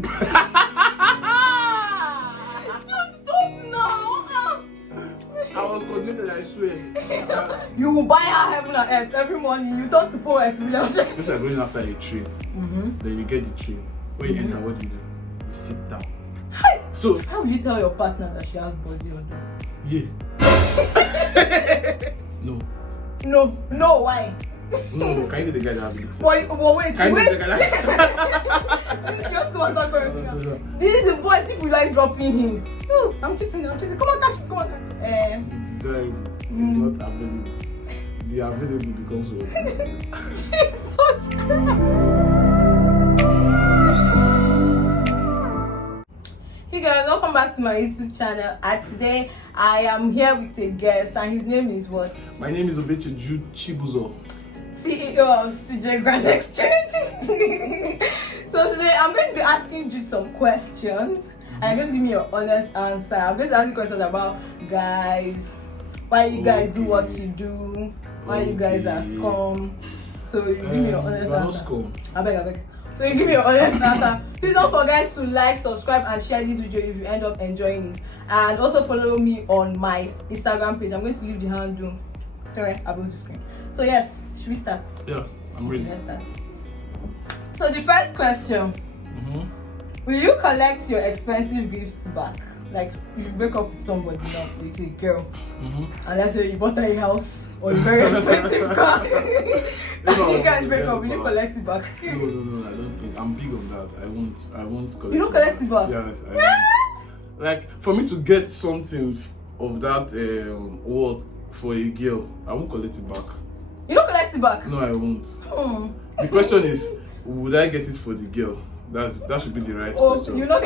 Don't stop now. I was coordinated, I swear. You will buy her heaven and earth every morning. You don't support us, William. If you're going after a train, then you get the train. When you enter, what do? You sit down. So how will you tell your partner that she has body odor? yeah. No. No, why? No, can you get the guy that has it? Wait. Can you get the guy that Just come on, stop first. This is the boys people like dropping hints. Oh, I'm cheating. Come on, catch me. Come on. desirable is not available? The available becomes what? Jesus Christ. Hey guys, welcome back to my YouTube channel. And today I am here with a guest, and his name is what? My name is Obecheju Chibuzo, CEO of CJ Grand Exchange. So today I'm going to be asking you some questions, and you're going to give me your honest answer. I'm going to ask you questions about guys, why you guys do what you do, why you guys are scum. So you give me your honest answer. I beg. So you give me your honest answer. Please don't forget to like, subscribe, and share this video if you end up enjoying it. And also follow me on my Instagram page. I'm going to leave the handle above the screen. So yes, should we start? Yeah, I'm ready. Let's start. So the first question: will you collect your expensive gifts back? Like you break up with somebody now, with a girl, and let's say you bought her a house or a very expensive car. You guys break up, will you collect it back? No, I don't think. I'm big on that. I won't collect. You don't collect it back? Yes, I won't. Like for me to get something of that worth for a girl, I won't collect it back. You don't collect it back? No, I won't. The question is, would I get it for the girl? That should be the right question. You're not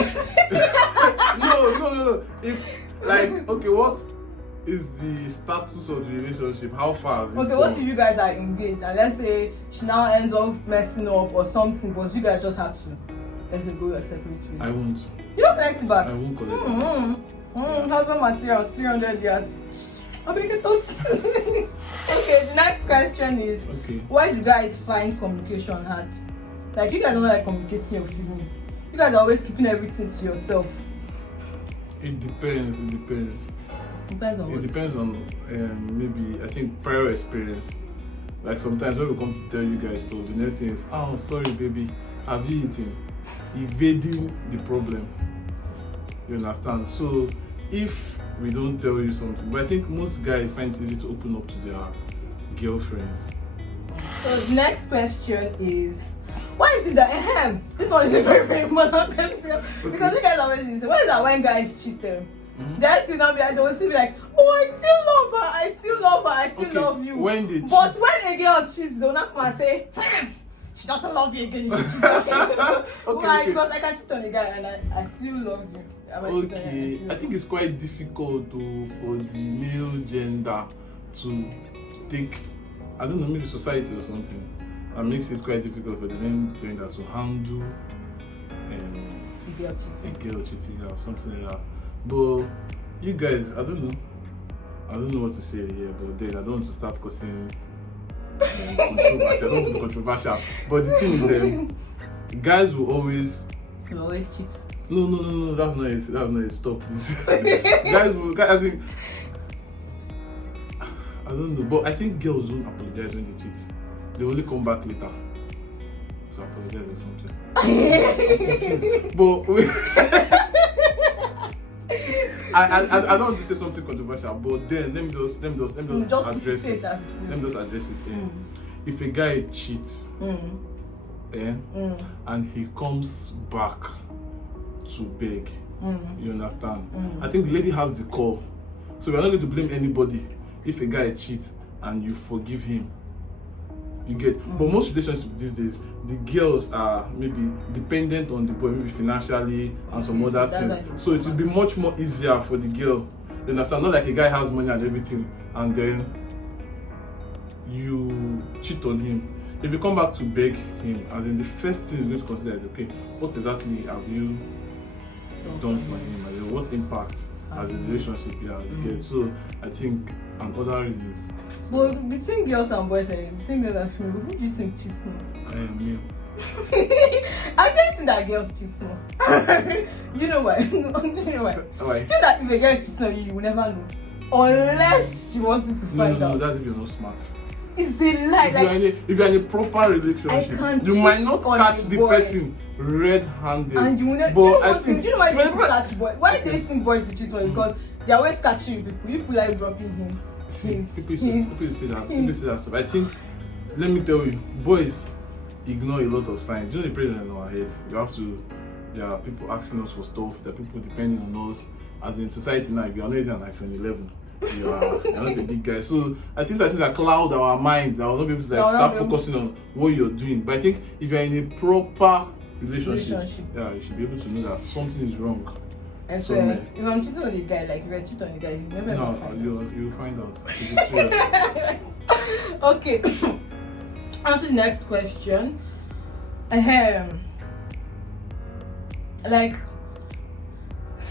No. If like, okay, what is the status of the relationship? How far is it? Okay, what if you guys are engaged and let's say she now ends up messing up or something, but you guys just have to let's say go your separate ways? I won't. You don't collect it back? I won't collect it. Husband material, 300 yards. I'll make it thoughts. Okay, the next question is, why do you guys find communication hard? Like, you guys don't like communicating your feelings. You guys are always keeping everything to yourself. It depends. Depends on what? It depends on maybe, I think, prior experience. Like sometimes when we come to tell you guys stuff, the next thing is, oh, sorry baby, have you eaten? Evading the problem. You understand? So if we don't tell you something, but I think most guys find it easy to open up to their girlfriends. So the next question is, why is it that this one is a very, very important question? Because you guys always say, why is that when guys cheat them? They ask you not be like, they will still be like, oh, I still love her, I still love you. When they cheat. But when a girl cheats, they'll not come and say, she doesn't love you again. Why? Because I can cheat on a guy and I still love you. I think it's quite difficult for the male gender to take, I don't know, maybe society or something. That makes it quite difficult for the men gender to handle a girl cheating or something like that. But you guys, I don't know what to say here, but then I don't want to start causing controversy. I don't want to be controversial. But the thing is, guys will always cheat. No, that's not it. Stop this. guys, I think, I don't know, but I think girls don't apologize when they cheat. They only come back later to apologize or something. But I don't want to say something controversial, but then let me just address it. If a guy cheats, and he comes back to beg, you understand? I think the lady has the call, so we're not going to blame anybody if a guy cheats and you forgive him. You get, but most relationships these days, the girls are maybe dependent on the boy, maybe financially and some other things. So it will be much more easier for the girl. You understand? Not like a guy has money and everything, and then you cheat on him. If you come back to beg him, and then the first thing is going to consider is, okay, what exactly have you done for him? And then what impact as a relationship you get? So I think, and other reasons. But between girls and boys, between male and female, who do you think cheats more? Male. I don't think that girls cheat more. You know why? You know why? Why? You know that if a girl cheats on you, you will never know. Unless she wants you to find out. No, that's if you're not smart. It's a lie. If you're in a proper relationship, you might not catch the person red-handed. And you will never. You know why people catch boys? Why do they think boys to cheat on you? Because they're always catching people. You people like dropping hints. People say that. People say that stuff. I think, let me tell you, boys ignore a lot of signs. You know the president in our head. You have to. There are people asking us for stuff. There are people depending on us. As in society now, if you are not using an iPhone 11, you're not a big guy. So I think that cloud our mind. That will not be able to start focusing on what you're doing. But I think if you're in a proper relationship, yeah, you should be able to know that something is wrong. And so if I'm cheating on a guy, like if I cheat on a guy, you never find out. You'll find out. Okay. Answer the next question. Like,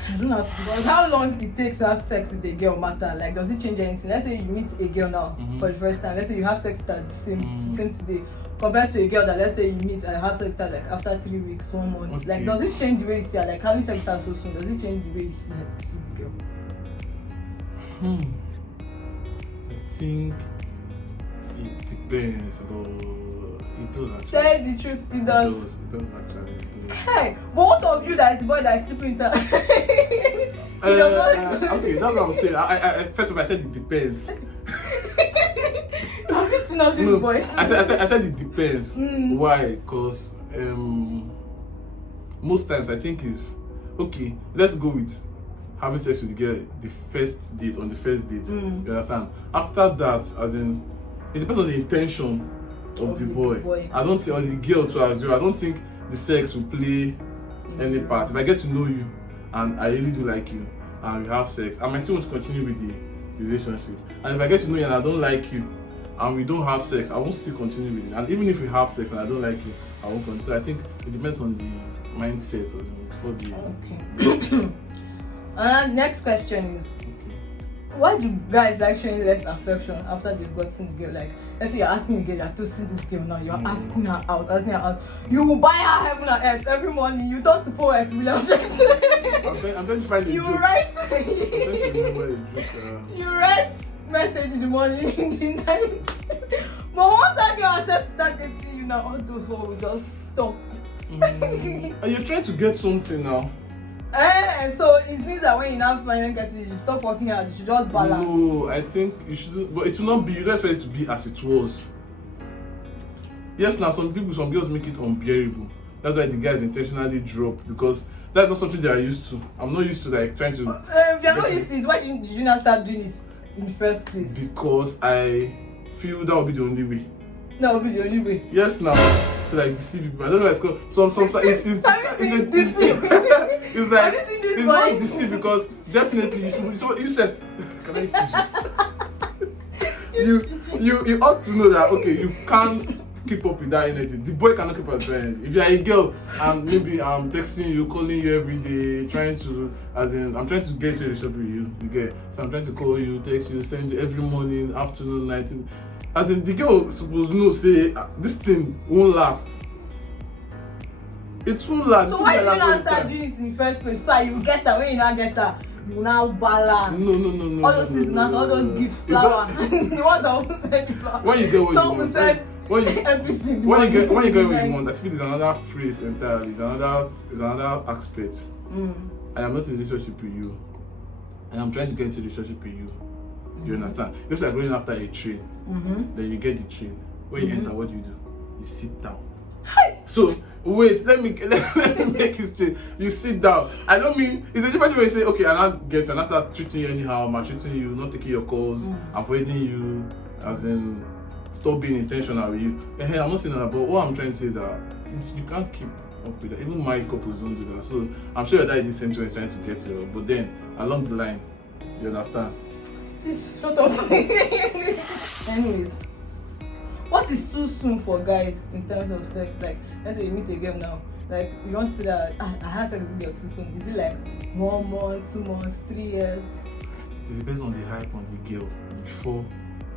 I don't know how to figure out how long it takes to have sex with a girl matter. Like, does it change anything? Let's say you meet a girl now for the first time. Let's say you have sex with her the same today, compared to a girl that let's say you meet and have sex with her like after 3 weeks, 1 month. Okay. Like, does it change the way you see her? Like, having sex with her so soon, does it change the way you see the girl? I think it depends, but it does actually. Say the truth, it does. It does actually. Hey, but what of you that is the boy that is sleeping with her? Okay, that's what I'm saying. I first of all, I said it depends. I'm missing all these boys. I said it depends. Why? Because most times I think is okay. Let's go with having sex with the girl on the first date. You understand? After that, as in, it depends on the intention of the boy. I don't think, or the girl too as well. I don't think the sex will play any part. If I get to know you and I really do like you and we have sex, I might still want to continue with the relationship. And if I get to know you and I don't like you and we don't have sex, I won't still continue with it. And even if we have sex and I don't like you, I won't continue. So I think it depends on the mindset for the. Okay. Next question is, why do guys like showing less affection after they've gotten the girl? Like, let's say you're asking the girl, you're toasting this girl now, you're asking her out. You will buy her heaven and earth every morning. You don't suppose it's William Shakespeare. I'm going to find a you joke. write. I'm going to remember a joke. You write message in the morning, in the night. But once that girl accepts that dating you now, all those one will just stop. And you're trying to get something now. So it means that when you now finally get it, you stop working hard, you should just balance. No, I think you shouldn't, but it will not be, you don't expect it to be as it was. Yes, now some girls make it unbearable. That's why the guys intentionally drop, because that's not something they are used to. I'm not used to like trying to. If you're not used to it, why did you not start doing this in the first place? Because I feel that would be the only way. That would be the only way. Yes, now to like deceive people. I don't know what it's called. It's not deceive because definitely you said. Can I speak? You ought to know that okay, you can't keep up with that energy. The boy cannot keep up with that energy. If you are a girl and maybe I'm texting you, calling you every day, I'm trying to get to the shop with you. You get, so I'm trying to call you, text you, send you every morning, afternoon, night. As in the girl supposed to know, say this thing won't last. It won't last. So why did you not start doing it in the first place? So you get her, when you not get her, you now balance. No. All those things, all those give flower. The ones that won't send you flower. When you get what you want. When you everything. When you get what you want, I feel it's another phrase entirely. It's another aspect. I am not in a relationship with you, and I'm trying to get into a relationship with you. You understand? It's like going after a train. Then you get the train. When you enter, what do? You sit down. So wait, let me make it straight. You sit down. I don't mean it's a different way to say okay, and I start treating you anyhow, maltreating you, not taking your calls, avoiding you, as in stop being intentional with you. And hey, I'm not saying that, but what I'm trying to say is that you can't keep up with that. Even married couples don't do that. So I'm sure that is the same thing is trying to get to, but then along the line, you understand. Please shut up. Anyways, what is too soon for guys in terms of sex? Like, let's say you meet a girl now, like you want to say that I had sex with a girl too soon. Is it like 1 month, 2 months, 3 years? It depends on the hype on the girl before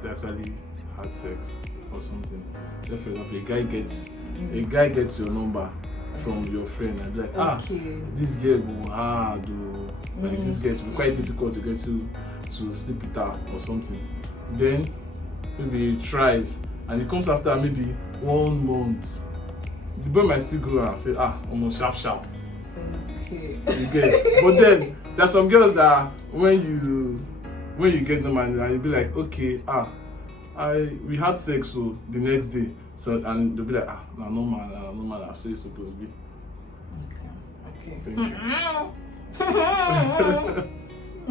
they actually had sex or something. Like for example, a guy gets a guy gets your number from your friend and be like, this girl go hard, or like this girl, it will be quite difficult to get you to sleep with her or something. Then maybe he tries and it comes after maybe 1 month. The boy might still go and say, almost sharp. Okay. You get. But then there's some girls that when you get them and you be like, okay, we had sex so the next day. So and they'll be like, normal, that's so it's supposed to be. Okay. Thank you. I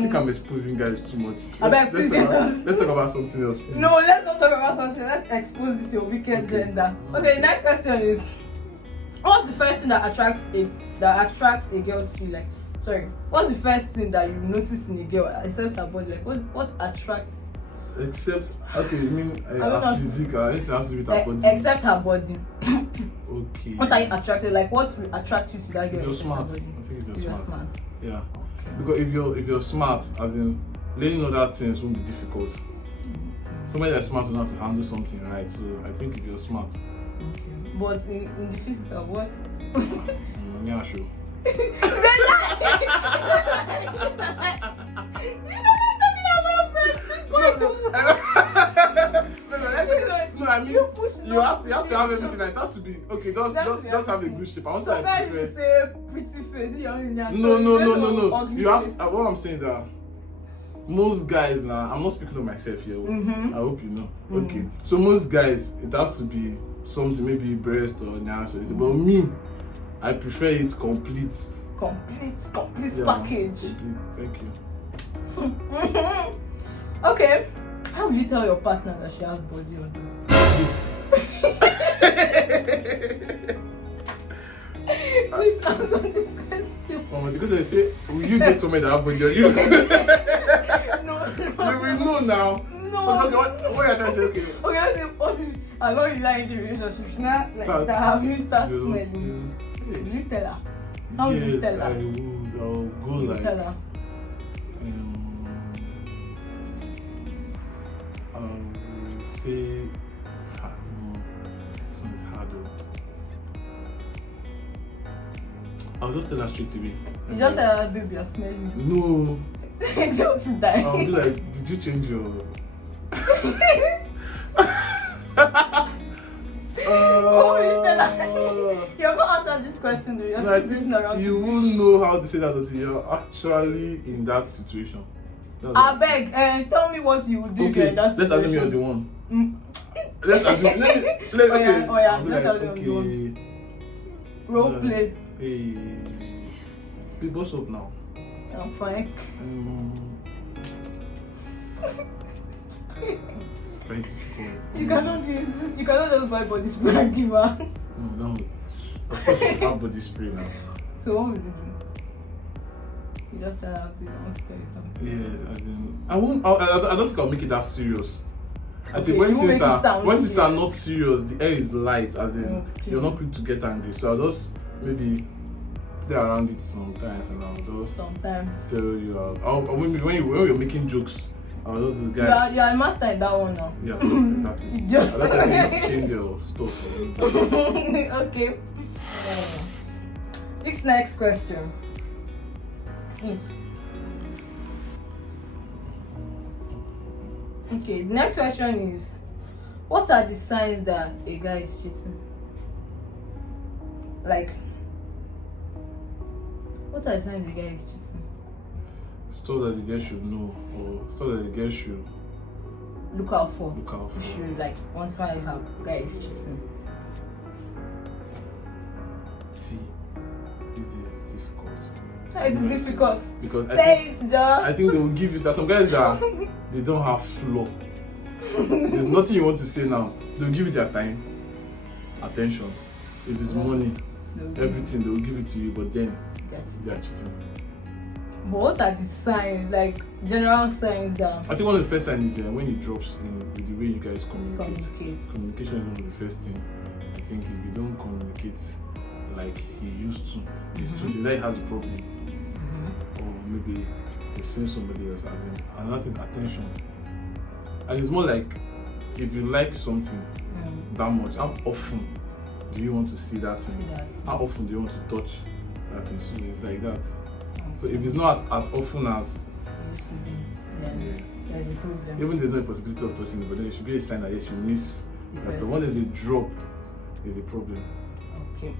think I'm exposing guys too much. Let's talk about something else. Please. No, let's not talk about something. Let's expose this your wicked gender. Okay, next question is, what's the first thing that attracts a girl to you? Like, sorry, what's the first thing that you notice in a girl except her body? Like, what attracts? Except, okay, you mean her physique? Anything has to do with her body? Except her body. Okay. What are you attracted? Like, what will attract you to that girl? If you're smart. I think if you're smart. Yeah. Because if you're smart, as in learning other things won't be difficult. Somebody that's smart will know how to handle something, right? So I think if you're smart. Okay. But in the physical, what? Yeah, sure. You know what I'm talking about, No, I mean you have to have everything. Like, it has to be okay. Just have a good shape. I want to some guys say pretty face. No. You have to. What I'm saying that most guys now. I'm not speaking of myself here. I hope you know. Okay, so most guys it has to be something, maybe breast or nyash. But me, I prefer it complete. Complete Yeah, package. Complete. Thank you. Okay. How will you tell your partner that she has body odor? Please answer this question. Mama, because I say, will you get somebody that have body odor? No. You will know now. No. Okay, what are you trying to say? Okay, what if I know you like the relationship? Now, like, start having, start smelling. Will you tell her? How will you tell her? I would. I'll go like. Tell her. I will say, no, this one is hard though. I'll just tell her straight away. You just tell her, baby, you're smelling. No. Don't die. I'll be like, did you change your? You're not answering this question, though. You're No, I still think sitting around. you won't know how to say that until you're actually in that situation. I beg, tell me what you would do if you're in that let's situation. assume you're the one. Let's assume. Let's assume you're the one. Role play. Hey, babe, what's up now? I'm fine. It's very difficult. You cannot do it. You cannot just buy body spray and give her. No. Of course, you have body spray now. So what will you do? You just tell her, I want to tell you something. Yes, as in, I don't think I'll make it that serious. I think Okay, when things are not serious, the air is light, as in you're not quick to get angry. So I'll just maybe play around it sometimes, and I'll just tell you. Or maybe when you're making jokes, I'll just guy. You're a master in that one now. Yeah, exactly. Just I'll tell you to change your stuff. Okay. This next question is. Okay, the next question is, what are the signs that a guy is cheating? Like, what are the signs a guy is cheating? Stuff that the girl should know, or stuff that the girl should look out for. You should, like, once find if a guy is cheating. See, this is difficult. It's difficult. Because I think they will give you that. Some guys that they don't have flaw. There's nothing you want to say now. They'll give you their time, attention. If it's money, everything, they will give it to you, but then they are cheating. But what are the signs, like general signs that? I think one of the first signs is when it drops in with the way you guys communicate. Communication is one of the first things. I think if you don't communicate like he used to, it's something that he has a problem. Or maybe he's seeing somebody else having another thing, attention. And it's more like if you like something, that much, how often do you want to see that thing? How often do you want to touch that thing? So it's like that. So if it's not as often as there's a problem. Even there's no possibility of touching it, but then it should be a sign that yes, you miss. So when there's a drop, there's a problem. Okay.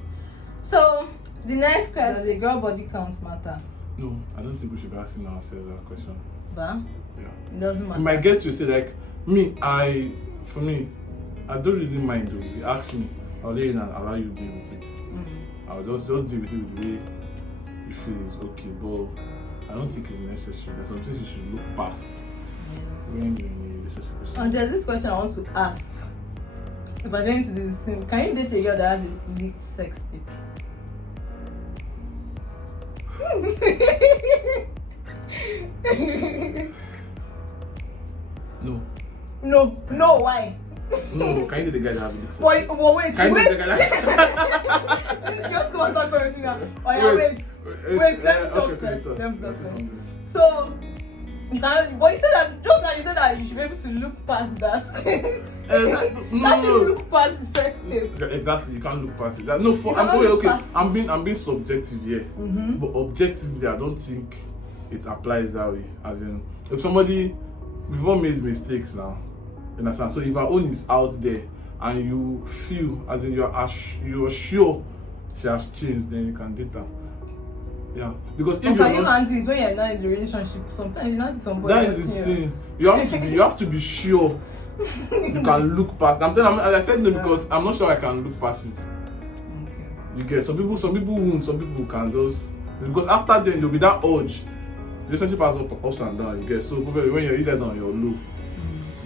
So the next question: does the girl body count matter? No, I don't think we should be asking ourselves that question. But yeah, it doesn't matter. You might get to say like for me, I don't really mind though. If you ask me, I'll let you and allow you to deal with it. I'll just deal with it the way you feel is okay, but I don't think it's necessary. There's some things you should look past when you're in a relationship. And there's this question I want to ask. If I get into this thing, can you date a girl that has a leaked sex tape? No. No, why? No, can you date a guy that has a leaked sex tape? Wait. Can you date a guy that Just come and talk for everything now. Oh yeah, wait, let me talk first. So you can, but you said that just now you said that you should be able to look past that. Look past the sex tape. Exactly, you can't look past it. I'm being subjective here, but objectively, I don't think it applies that way. As in, if we've all made mistakes now, you understand? So if our own is out there and you feel, as in you're sure she has changed, then you can date her. Yeah, because if you're not, when you're not in the relationship, sometimes you not see somebody. That is the thing. You have to be sure you can look past. As I said no, because I'm not sure I can look past it. Okay. You get some people won't, some people can just, because after then there'll be that urge. Relationship has ups and downs. You get, so probably when you guys are on your low,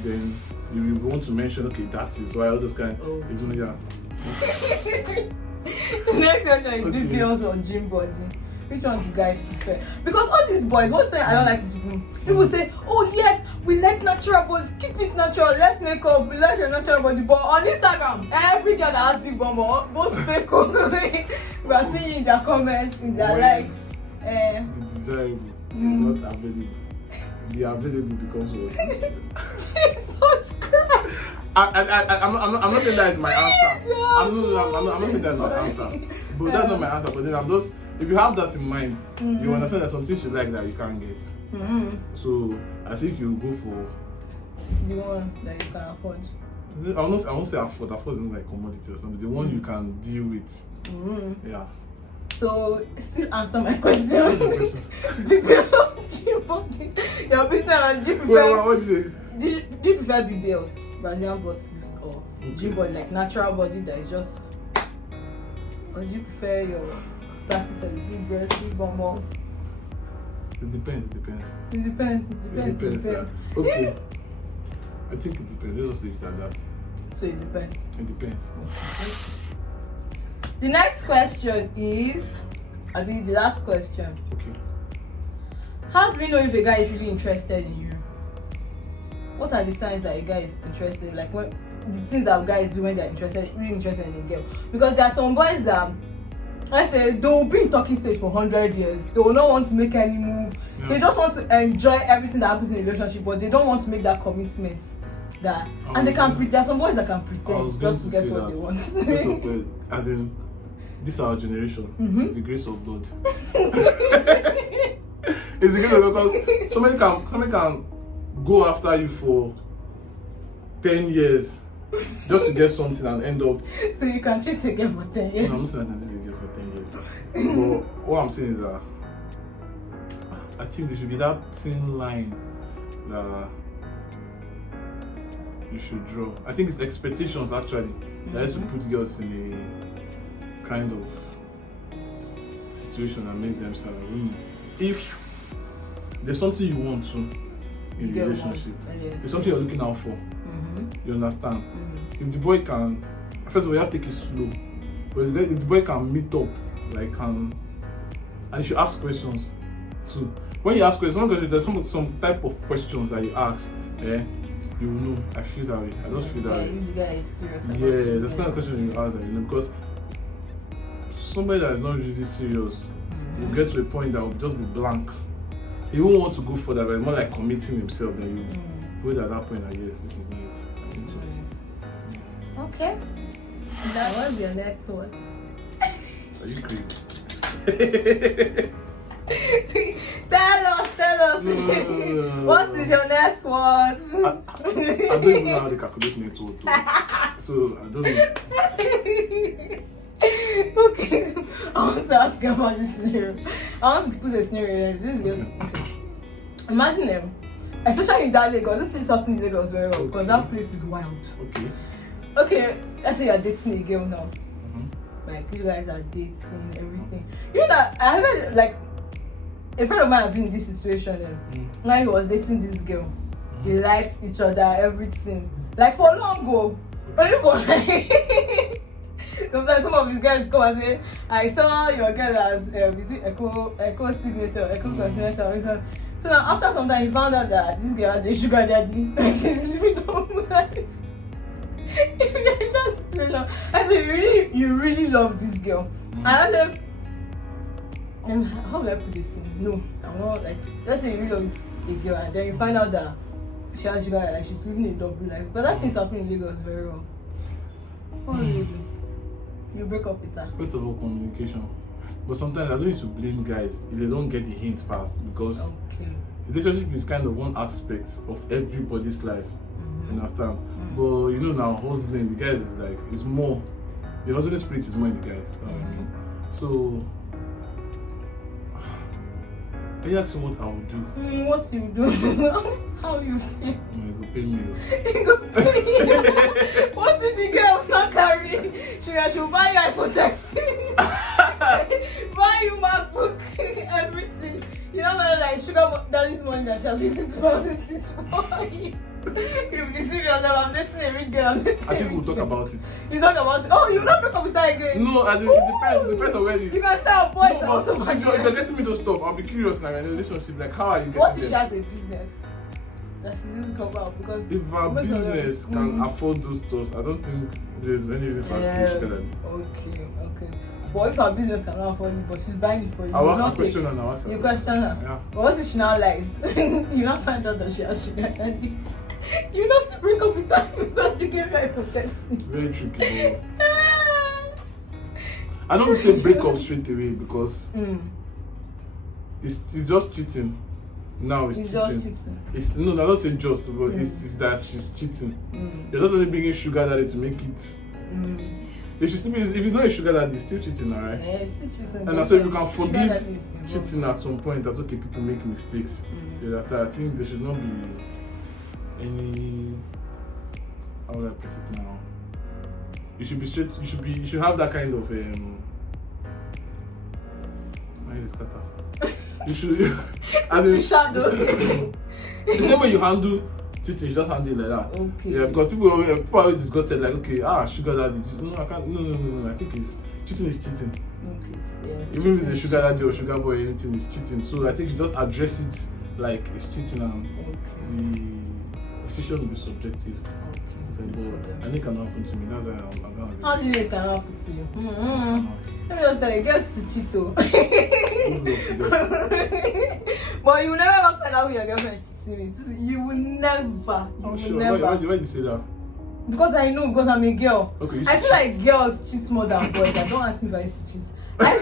then you will want to mention, okay, that is why all those kind. Even The next question is: do girls or gym body? Which one do you guys prefer? Because all these boys, one thing I don't like is people say, oh yes, we like natural body, keep it natural, let's make up, we like your natural body. But on Instagram, every girl that has big bum, both fake, we are seeing in their comments, in their likes. The desirable is not available. The available becomes what? Jesus Christ! I'm not saying that is my answer. I'm not saying that's my answer. But that's not my answer. But then if you have that in mind, you understand that some things you like that you can't get. So I think you go for the one that you can afford. I won't say afford. Afford is not like commodity or something. The one you can deal with. Yeah. So still answer my question. What's the question? Gym body. Your business. Do you prefer? Wait, what is it? Do you prefer BBLs, Brazilian butt lifts, or gym body, like natural body that is just? Or do you prefer your plastic big breast, big bum? It depends. It depends. Okay. I think it depends. Let's just leave it at that. So it depends. It depends. Okay. The next question is, the last question. Okay. How do we know if a guy is really interested in you? What are the signs that a guy is interested? Like what the things that guys do when they're really interested in a girl? Because there are some boys that, let's say, they will be in talking stage for 100 years. They will not want to make any move. Yeah. They just want to enjoy everything that happens in a relationship, but they don't want to make that commitment. And they can pretend. There are some boys that can pretend just to get what they want. As in, this is our generation. It's the grace of God. It's the grace of God, because somebody can go after you for 10 years just to get something and end up. So you can chase a girl for 10 years? No, I'm not saying I can chase a girl for 10 years. But what I'm saying is that I think there should be that thin line that you should draw. I think it's expectations actually that has to put girls in a kind of situation that makes them sad. If there's something you want to in the relationship, there's something you're looking out for. You understand? If the boy can, first of all, you have to take it slow. But if the boy can meet up, and you should ask questions too. When you ask questions, there's some type of questions that you ask. You will know. I feel that way. I just feel that way. The guy is serious. There's kind of question you ask that, because somebody that is not really serious will get to a point that will just be blank. He won't want to go further, but more like committing himself. Then you go at that point. Yes, this is nice. Okay. That was your next one. Are you crazy? Tell us. No. What is your next one? I don't even know how they calculate net worth though. So I don't know. Okay. I want to ask you about this scenario. I want to put a scenario like this. Is just okay. Imagine them, especially in that Lagos. This is something in Lagos very well because that place is wild. Okay, let's say you're dating a girl now. Like you guys are dating, everything. You know that I heard like a friend of mine had been in this situation when he was dating this girl. They liked each other, everything. Like for long ago. Only for like sometimes some of his guys come and say, I saw your girl as is it echo signature, echo continental. So now after some time he found out that this girl had a sugar daddy and she's living her own life. If you're in that situation, I said you really love this girl. And I said, how will I put this in? No, I'm not like, let's say you really love a girl and then you find out that she has sugar, like she's living a double life. Because that thing's happening in Lagos very well. What will you do? You break up with her. First of all, communication. But sometimes I don't need to blame guys if they don't get the hint fast because relationship is kind of one aspect of everybody's life. You understand? But you know now, hustling, the guys is like, it's more. The hustling spirit is more in the guys. You know what I mean? So, can you ask me what I would do? What you do? How you feel? You go pay me. You go pay you. What if the girl not carry? She will buy you iPhone 13. Buy you MacBook, everything. You know what like sugar daddy's money that shall this is for you. If you serious, I'm dating a rich girl. I think we'll talk about it. You talk about it? Oh, you not break up with her again? No, it depends on where it is. You can start boys no, also if you're getting me to stop, I'll be curious now in a relationship. Like, how are you getting what if them? she has a business that she's used to cover up? Because if our business can afford those stores, I don't think there's any reason for her to say sugar daddy. Okay. But if her business cannot afford it, but she's buying it for you, I want to question her now. You question her? Yeah. But what if she now lies? You not find out that she has sugar daddy. You not to break up with her because you gave her a protection. Very tricky. I don't say break up straight away because it's just cheating. Now it's cheating. Just cheating. I don't say just, but it's that she's cheating. You're not only bringing sugar daddy to make it. If it's not a sugar daddy, it's still cheating, alright? Yeah, it's still cheating. And I said you can forgive cheating at some point. That's okay. People make mistakes. You understand? I think there should not be any. How would I put it now? You should be straight. You should have that kind of You should. I mean, shadow. The same way you handle cheating, you just handle it like that. Okay. Yeah, because people always disgusted like, okay, sugar daddy. No, I can't. No. I think cheating is cheating. Okay. Yes, even if it's a sugar daddy or sugar boy, anything is cheating. So I think you just address it like it's cheating, and the decision will be subjective. But I think it can happen to me. That's why I'm gonna. How do you think it can happen to you? Let me just tell you, girls to cheat though. But you will never find out who your girlfriend is cheating with. You will never. Why do you say that? Because I know, because I'm a girl. Okay, I feel like girls cheat more than boys. Don't ask me if I used to cheat. I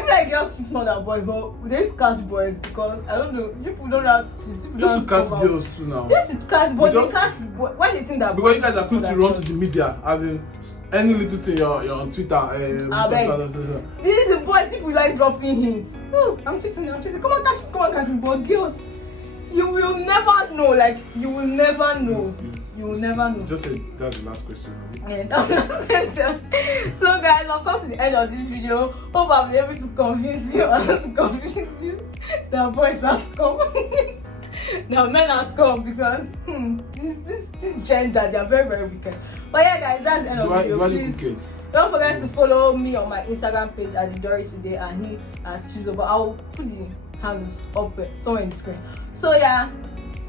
feel like girls cheat more than boys, but they used to catch boys because I don't know. People don't know how to cheat. People they used to catch girls too now. They used to catch boys. They catch boys. Why do you think that? Because you guys are quick to run to the media, as in any little thing you're on Twitter. This is the boys. People like dropping hints. Oh, I'm cheating. Come on, catch me. But girls, you will never know. Like you will never know. You will never know. Just said that's the last question. Yeah, that's the last question. So guys, I've come to the end of this video. Hope I've been able to convince you or not to convince you that boys has come. Now men has come because this gender, they are very, very wicked. But yeah guys, that's the end of the video. Please don't forget to follow me on my Instagram page at thedorisudeh and he at Chisom. But I'll put the handles up somewhere in the screen. So yeah.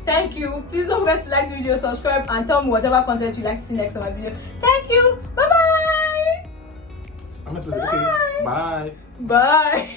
Thank you. Please don't forget to like the video, subscribe, and tell me whatever content you'd like to see next on my video. Thank you. Bye-bye. I'm not supposed to. Okay. Bye. Bye.